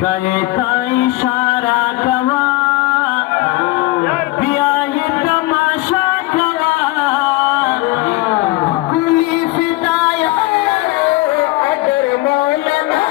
कहता इशारा कवा पिया ये तमाशा कवा कुली फिदाया अगर मौलाना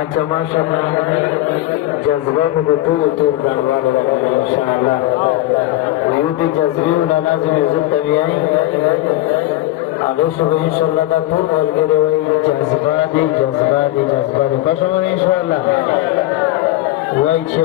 अच्छा माशाअल्लाह जज्बा में तो बनवाने लगा इंशाअल्लाह यूं जज्बे और लाजिम इज्जत तबियाई आगे शुरू इंशाअल्लाह दा पूर्ण हल करे वही जज्बा दे पशो इंशाअल्लाह वही छे